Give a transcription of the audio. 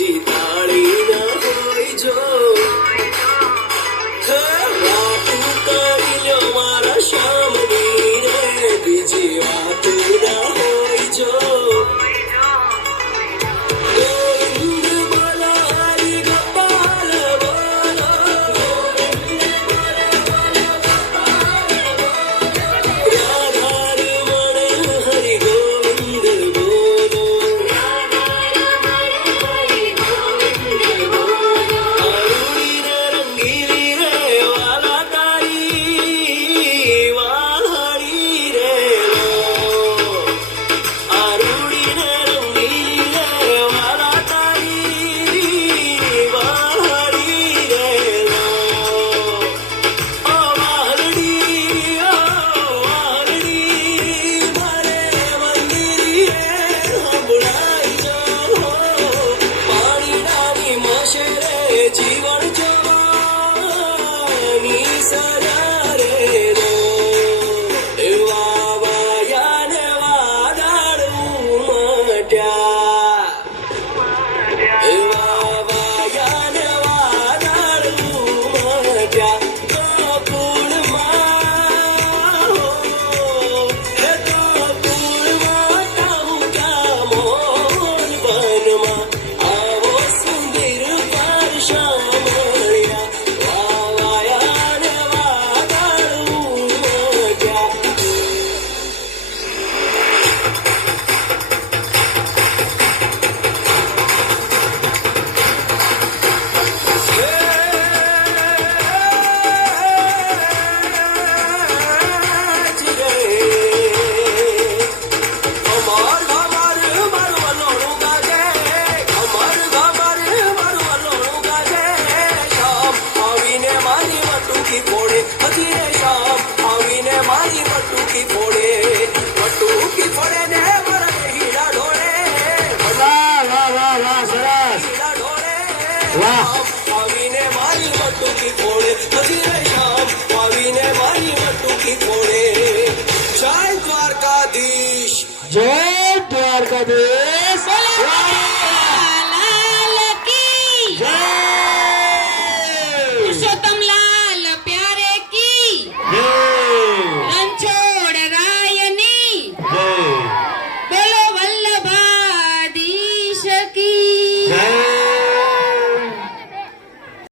জিতাড়ি না হই জয় হ্যাঁ বাপু তাড়িল মারা সামনে রে বিজি বাতু না again. આવીને મારી મટુકી ખોળે હજી રે આવીને મારી મટુકી ખોળે. જય દ્વારકાધીશ. જય